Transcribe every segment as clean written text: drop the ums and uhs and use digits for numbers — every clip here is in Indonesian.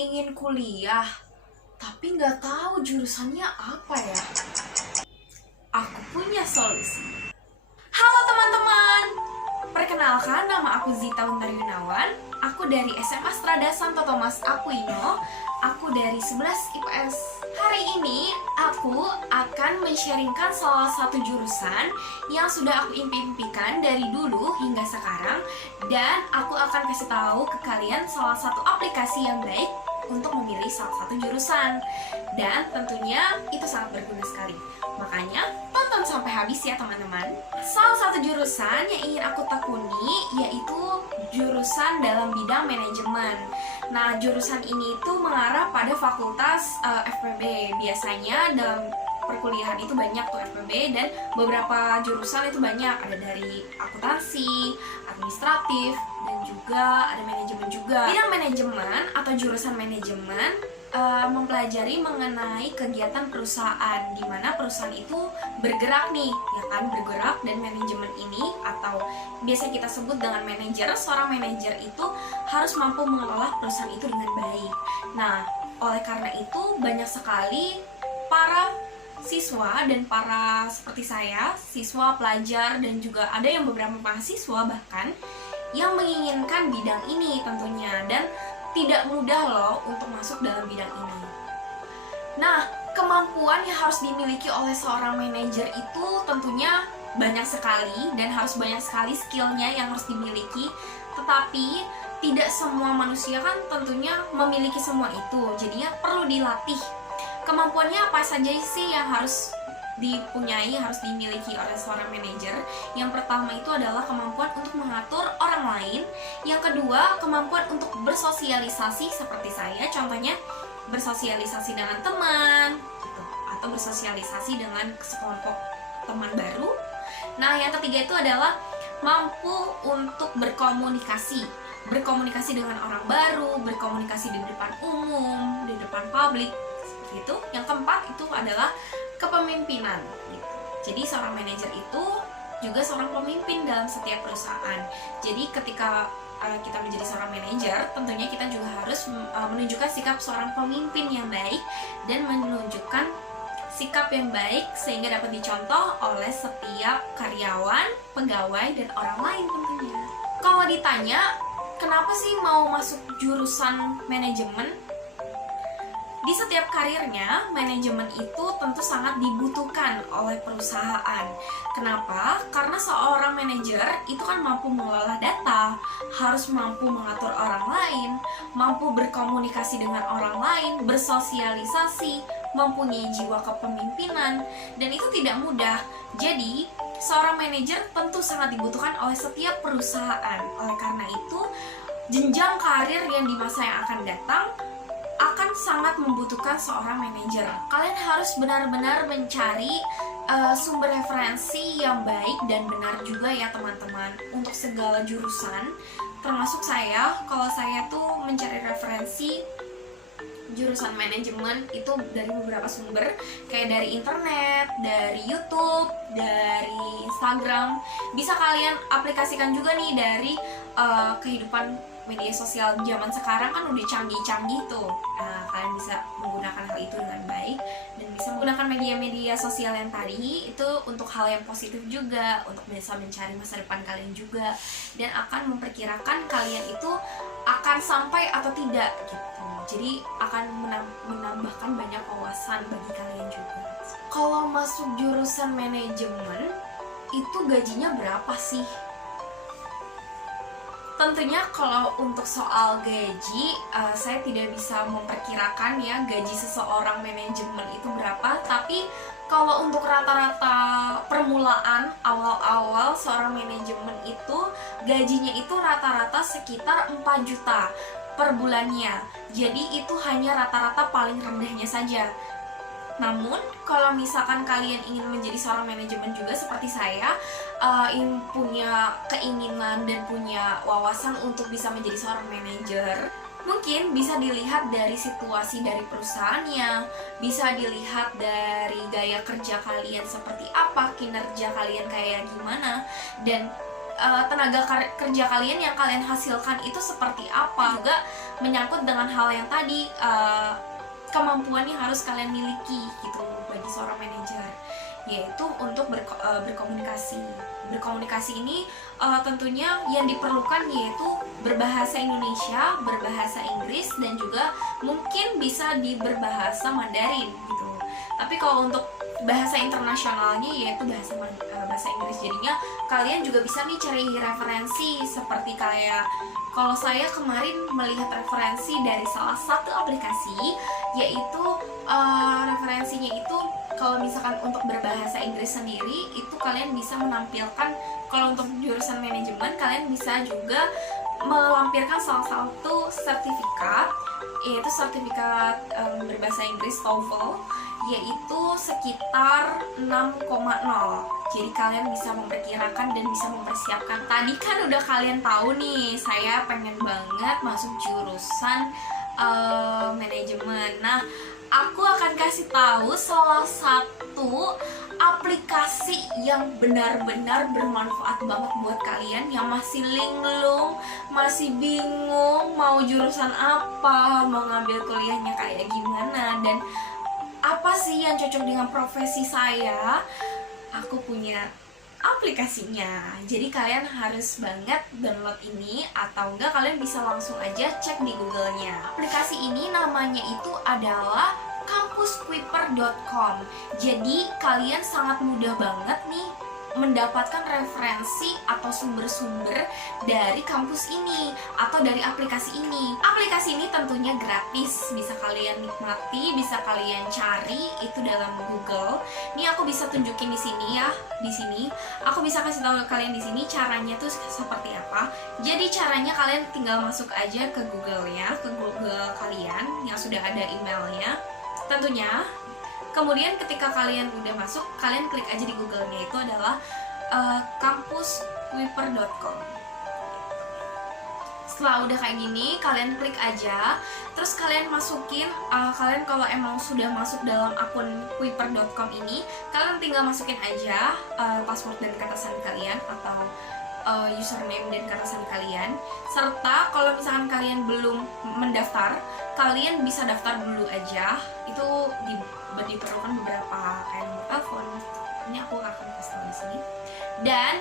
ingin kuliah, tapi nggak tahu jurusannya apa ya. Aku punya solusi. Halo teman-teman, perkenalkan nama aku Zita Wuntari Gunawan. Aku dari SMA Strada Santo Thomas Aquino. Aku dari 11 IPS. Hari ini aku akan men-sharingkan salah satu jurusan yang sudah aku impikan dari dulu hingga sekarang, dan aku akan kasih tahu ke kalian salah satu aplikasi yang baik untuk memilih salah satu jurusan. Dan tentunya itu sangat berguna sekali. Makanya tonton sampai habis ya teman-teman. Salah satu jurusan yang ingin aku tekuni yaitu jurusan dalam bidang manajemen. Nah, jurusan ini itu mengarah pada fakultas FPB. Biasanya dalam perkuliahan itu banyak tuh FPB, dan beberapa jurusan itu banyak. Ada dari akuntansi, administratif, dan juga ada manajemen juga. Bidang manajemen atau jurusan manajemen mempelajari mengenai kegiatan perusahaan, di mana perusahaan itu bergerak nih, ya kan, bergerak, dan manajemen ini atau biasa kita sebut dengan manajer. Seorang manajer itu harus mampu mengelola perusahaan itu dengan baik. Nah, oleh karena itu banyak sekali para siswa dan para seperti saya, siswa, pelajar, dan juga ada yang beberapa mahasiswa bahkan yang menginginkan bidang ini tentunya, dan tidak mudah loh untuk masuk dalam bidang ini. Nah, kemampuan yang harus dimiliki oleh seorang manajer itu tentunya banyak sekali, dan harus banyak sekali skillnya yang harus dimiliki. Tetapi tidak semua manusia kan tentunya memiliki semua itu, jadinya perlu dilatih. Kemampuannya apa saja sih yang harus dipunyai, harus dimiliki oleh seorang manajer? Yang pertama itu adalah kemampuan untuk mengatur orang lain. Yang kedua, kemampuan untuk bersosialisasi seperti saya, contohnya bersosialisasi dengan teman gitu, atau bersosialisasi dengan sekelompok teman baru. Nah, yang ketiga itu adalah mampu untuk berkomunikasi dengan orang baru, berkomunikasi di depan umum, di depan publik, seperti itu. Yang keempat itu adalah kepemimpinan gitu. Jadi seorang manajer itu juga seorang pemimpin dalam setiap perusahaan. Jadi ketika kita menjadi seorang manajer, tentunya kita juga harus menunjukkan sikap seorang pemimpin yang baik dan menunjukkan sikap yang baik sehingga dapat dicontoh oleh setiap karyawan, pegawai, dan orang lain tentunya. Kalau ditanya kenapa sih mau masuk jurusan manajemen? Di setiap karirnya, manajemen itu tentu sangat dibutuhkan oleh perusahaan. Kenapa? Karena seorang manajer itu kan mampu mengelola data, harus mampu mengatur orang lain, mampu berkomunikasi dengan orang lain, bersosialisasi, mempunyai jiwa kepemimpinan, dan itu tidak mudah. Jadi, seorang manajer tentu sangat dibutuhkan oleh setiap perusahaan. Oleh karena itu, jenjang karir yang di masa yang akan datang akan sangat membutuhkan seorang manajer. Kalian harus benar-benar mencari sumber referensi yang baik dan benar juga ya teman-teman untuk segala jurusan. Termasuk saya, kalau saya tuh mencari referensi jurusan manajemen itu dari beberapa sumber, kayak dari internet, dari YouTube, dari Instagram. Bisa kalian aplikasikan juga nih dari kehidupan media sosial zaman sekarang kan udah canggih-canggih tuh. Kalian bisa menggunakan hal itu dengan baik dan bisa menggunakan media-media sosial yang tadi itu untuk hal yang positif juga, untuk bisa mencari masa depan kalian juga, dan akan memperkirakan kalian itu akan sampai atau tidak gitu. Jadi akan menambahkan banyak wawasan bagi kalian juga. Kalau masuk jurusan manajemen itu gajinya berapa sih? Tentunya kalau untuk soal gaji, saya tidak bisa memperkirakan ya gaji seseorang manajemen itu berapa. Tapi kalau untuk rata-rata permulaan awal-awal seorang manajemen itu gajinya itu rata-rata sekitar 4 juta per bulannya. Jadi itu hanya rata-rata paling rendahnya saja. Namun, kalau misalkan kalian ingin menjadi seorang manajemen juga seperti saya, punya keinginan dan punya wawasan untuk bisa menjadi seorang manajer, mungkin bisa dilihat dari situasi dari perusahaannya, bisa dilihat dari gaya kerja kalian seperti apa, kinerja kalian kayak gimana, dan tenaga kerja kalian yang kalian hasilkan itu seperti apa. Juga menyangkut dengan hal yang tadi, kemampuan yang harus kalian miliki gitu bagi seorang manajer, yaitu untuk berkomunikasi. Berkomunikasi ini tentunya yang diperlukan yaitu berbahasa Indonesia, berbahasa Inggris, dan juga mungkin bisa berbahasa Mandarin gitu. Tapi kalau untuk bahasa internasionalnya yaitu bahasa Inggris, jadinya kalian juga bisa nih cari referensi seperti kayak kalau saya kemarin melihat referensi dari salah satu aplikasi, yaitu referensinya itu kalau misalkan untuk berbahasa Inggris sendiri itu kalian bisa menampilkan, kalau untuk jurusan manajemen kalian bisa juga melampirkan salah satu sertifikat, yaitu sertifikat berbahasa Inggris TOEFL, yaitu sekitar 6,0. Jadi kalian bisa memperkirakan dan bisa mempersiapkan. Tadi kan udah kalian tahu nih, saya pengen banget masuk jurusan manajemen. Nah, aku akan kasih tahu salah satu aplikasi yang benar-benar bermanfaat banget buat kalian yang masih linglung, masih bingung mau jurusan apa, mau ngambil kuliahnya kayak gimana, dan apa sih yang cocok dengan profesi saya. Aku punya aplikasinya. Jadi kalian harus banget download ini, atau enggak kalian bisa langsung aja cek di Google-nya. Aplikasi ini namanya itu adalah kampuskuiper.com. Jadi kalian sangat mudah banget nih mendapatkan referensi atau sumber-sumber dari kampus ini atau dari aplikasi ini. Aplikasi ini tentunya gratis, bisa kalian nikmati, bisa kalian cari itu dalam Google. Ini aku bisa tunjukin di sini ya, di sini aku bisa kasih tahu ke kalian di sini caranya tuh seperti apa. Jadi caranya kalian tinggal masuk aja ke Google-nya, ke Google kalian yang sudah ada emailnya tentunya. Kemudian ketika kalian udah masuk, kalian klik aja di Google-nya, itu adalah kampuskuiper.com. Setelah udah kayak gini, kalian klik aja, terus kalian masukin, kalian kalau emang sudah masuk dalam akun kuiper.com ini, kalian tinggal masukin aja password dan kata sandi kalian atau username dan kata sandi kalian. Serta kalau misalkan kalian belum mendaftar, kalian bisa daftar dulu aja. Itu diperlukan beberapa kayak nomor telepon. Ini aku akan kasih tahu di sini. Dan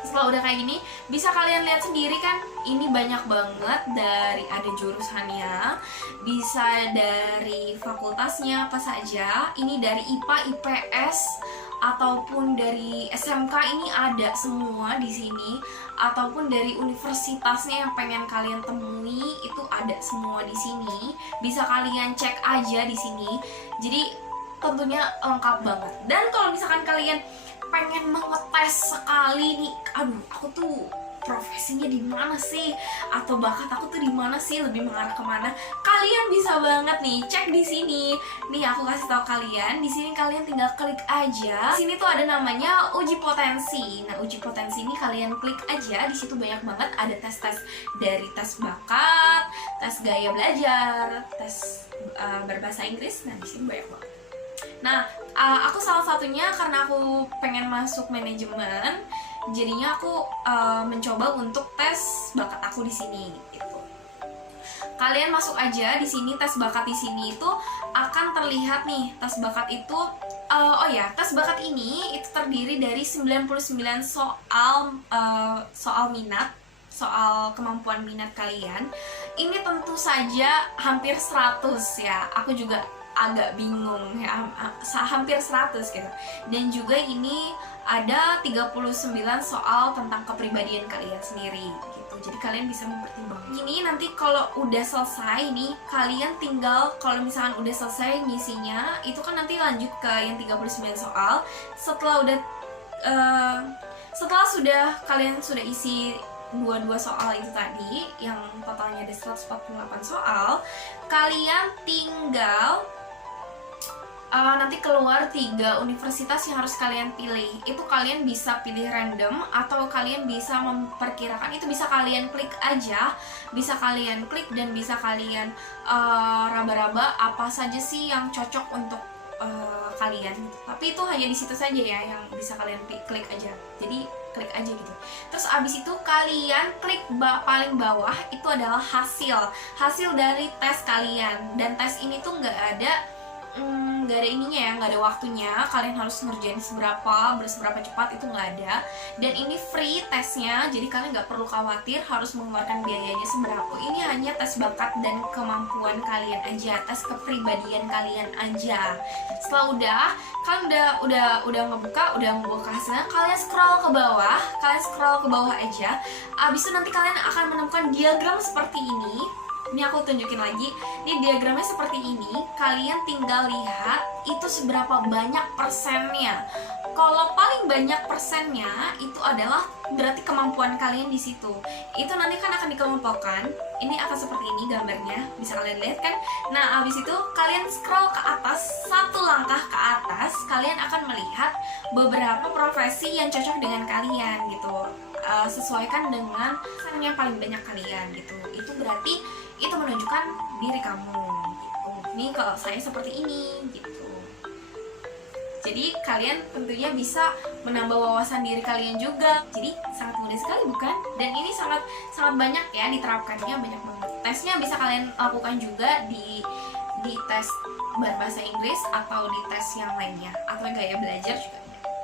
setelah udah kayak gini, bisa kalian lihat sendiri kan, ini banyak banget dari ada jurusannya, bisa dari fakultasnya apa saja. Ini dari IPA, IPS, ataupun dari SMK, ini ada semua di sini, ataupun dari universitasnya yang pengen kalian temui itu ada semua di sini. Bisa kalian cek aja di sini. Jadi tentunya lengkap banget. Dan kalau misalkan kalian pengen mengetes sekali nih, aduh aku tuh profesinya di mana sih, atau bakat aku tuh di mana sih, lebih mengarah kemana, kalian bisa banget nih cek di sini. Nih aku kasih tahu kalian, di sini kalian tinggal klik aja. Di sini tuh ada namanya uji potensi. Nah, uji potensi ini kalian klik aja. Di situ banyak banget ada tes-tes, dari tes bakat, tes gaya belajar, tes berbahasa Inggris. Nah, di sini banyak banget. Nah, aku salah satunya karena aku pengen masuk manajemen, jadinya aku mencoba untuk tes bakat aku di sini gitu. Kalian masuk aja di sini, tes bakat di sini itu akan terlihat nih. Tes bakat itu tes bakat ini itu terdiri dari 99 soal minat, soal kemampuan minat kalian. Ini tentu saja hampir 100 ya. Aku juga agak bingung ya, hampir 100 gitu. Dan juga ini ada 39 soal tentang kepribadian kalian sendiri gitu. Jadi kalian bisa mempertimbangkan. Ini nanti kalau udah selesai nih, kalian tinggal, kalau misalkan udah selesai ngisinya, itu kan nanti lanjut ke yang 39 soal. Setelah kalian sudah isi dua soal itu tadi, yang totalnya ada 148 soal, kalian tinggal nanti keluar 3 universitas yang harus kalian pilih. Itu kalian bisa pilih random atau kalian bisa memperkirakan. Itu bisa kalian klik aja, bisa kalian klik dan bisa kalian raba-raba apa saja sih yang cocok untuk kalian. Tapi itu hanya di situ saja ya yang bisa kalian klik aja. Jadi klik aja gitu. Terus abis itu kalian klik paling bawah, itu adalah hasil dari tes kalian. Dan tes ini tuh nggak ada ininya ya, nggak ada waktunya, kalian harus ngerjain seberapa cepat, itu nggak ada. Dan ini free tesnya, jadi kalian nggak perlu khawatir harus mengeluarkan biayanya seberapa. Ini hanya tes bakat dan kemampuan kalian aja, tes kepribadian kalian aja. Setelah kalian udah ngebuka hasilnya, kalian scroll ke bawah aja. Abis itu nanti kalian akan menemukan diagram seperti ini. Ini aku tunjukin lagi. Ini diagramnya seperti ini. Kalian tinggal lihat itu seberapa banyak persennya. Kalau paling banyak persennya itu adalah berarti kemampuan kalian di situ. Itu nanti kan akan dikelompokkan. Ini akan seperti ini gambarnya, bisa kalian lihat kan. Nah, habis itu kalian scroll ke atas, satu langkah ke atas, kalian akan melihat beberapa profesi yang cocok dengan kalian gitu. Sesuaikan dengan yang paling banyak kalian gitu. Itu berarti itu menunjukkan diri kamu gitu. Nih kalau saya seperti ini gitu. Jadi kalian tentunya bisa menambah wawasan diri kalian juga. Jadi sangat mudah sekali bukan? Dan ini sangat banyak ya diterapkannya, banyak banget. Tesnya bisa kalian lakukan juga di tes berbahasa Inggris atau di tes yang lainnya atau gaya belajar juga.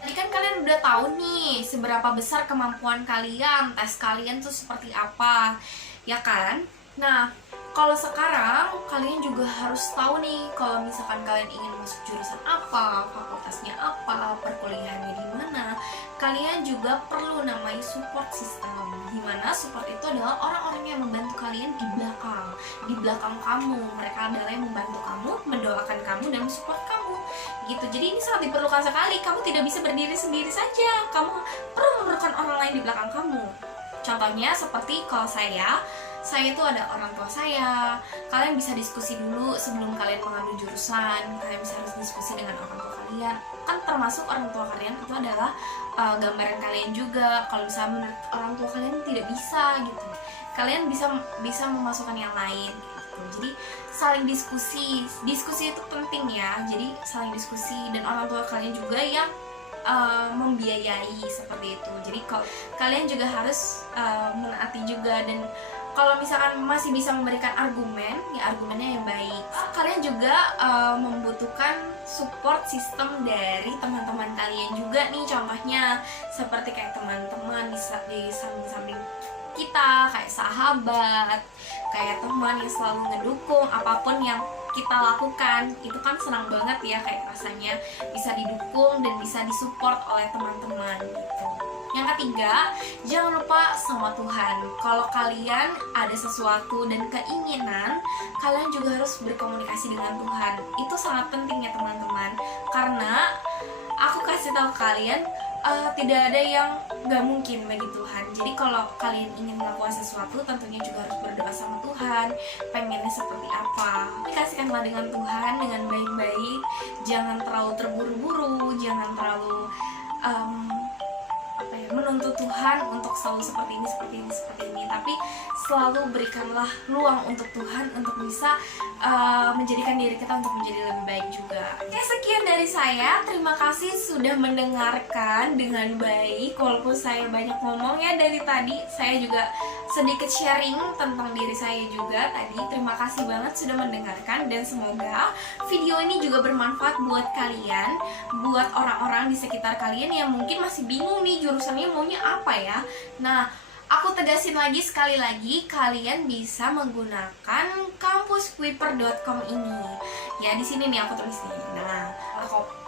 Tadi kan kalian udah tahu nih seberapa besar kemampuan kalian, tes kalian tuh seperti apa, ya kan? Nah, kalau sekarang kalian juga harus tahu nih kalau misalkan kalian ingin masuk jurusan apa, fakultasnya apa, perkuliahannya di mana, kalian juga perlu namanya support system. Dimana support itu adalah orang-orang yang membantu kalian di belakang kamu. Mereka adalah yang membantu kamu, mendoakan kamu dan mensupport kamu gitu. Jadi ini sangat diperlukan sekali. Kamu tidak bisa berdiri sendiri saja, kamu perlu memerlukan orang lain di belakang kamu. Contohnya seperti kalau saya itu ada orang tua saya. Kalian bisa diskusi dulu sebelum kalian mengambil jurusan. Kalian bisa harus diskusi dengan orang tua kalian. Kan termasuk orang tua kalian itu adalah gambaran kalian juga. Kalau misalnya menurut orang tua kalian tidak bisa gitu, kalian bisa memasukkan yang lain gitu. Jadi saling diskusi itu penting ya. Jadi saling diskusi, dan orang tua kalian juga yang membiayai seperti itu. Jadi kalau kalian juga harus menaati juga. Dan kalau misalkan masih bisa memberikan argumen, ya argumennya yang baik. Kalian juga membutuhkan support system dari teman-teman kalian juga nih. Contohnya seperti kayak teman-teman di samping-samping kita, kayak sahabat, kayak teman yang selalu ngedukung apapun yang kita lakukan. Itu kan senang banget ya, kayak rasanya bisa didukung dan bisa disupport oleh teman-teman gitu. Yang ketiga, jangan lupa sama Tuhan. Kalau kalian ada sesuatu dan keinginan, kalian juga harus berkomunikasi dengan Tuhan. Itu sangat penting ya teman-teman. Karena aku kasih tahu kalian, tidak ada yang gak mungkin bagi Tuhan. Jadi kalau kalian ingin melakukan sesuatu, tentunya juga harus berdoa sama Tuhan, pengennya seperti apa. Komunikasikanlah dengan Tuhan dengan baik-baik. Jangan terlalu terburu-buru, jangan terlalu menuntut Tuhan untuk selalu seperti ini, tapi selalu berikanlah ruang untuk Tuhan untuk bisa menjadikan diri kita untuk menjadi lebih baik juga. Oke, sekian dari saya. Terima kasih sudah mendengarkan dengan baik. Walaupun saya banyak ngomong ya dari tadi, saya juga sedikit sharing tentang diri saya juga tadi. Terima kasih banget sudah mendengarkan, dan semoga video ini juga bermanfaat buat kalian, buat orang-orang di sekitar kalian yang mungkin masih bingung nih jurusannya maunya apa ya. Nah, aku tegasin lagi sekali lagi, kalian bisa menggunakan kampuskuiper.com ini. Ya, di sini nih aku tulis nih. Nah,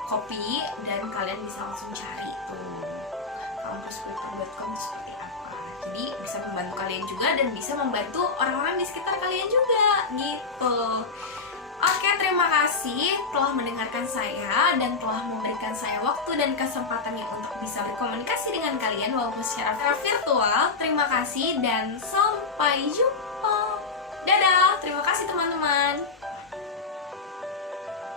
copy dan kalian bisa langsung cari tuh kampuskuiper.com seperti apa. Jadi bisa membantu kalian juga dan bisa membantu orang-orang di sekitar kalian juga gitu. Oke, terima kasih telah mendengarkan saya dan telah memberikan saya waktu dan kesempatannya untuk bisa berkomunikasi dengan kalian walaupun secara virtual. Terima kasih dan sampai jumpa. Dadah, terima kasih teman-teman.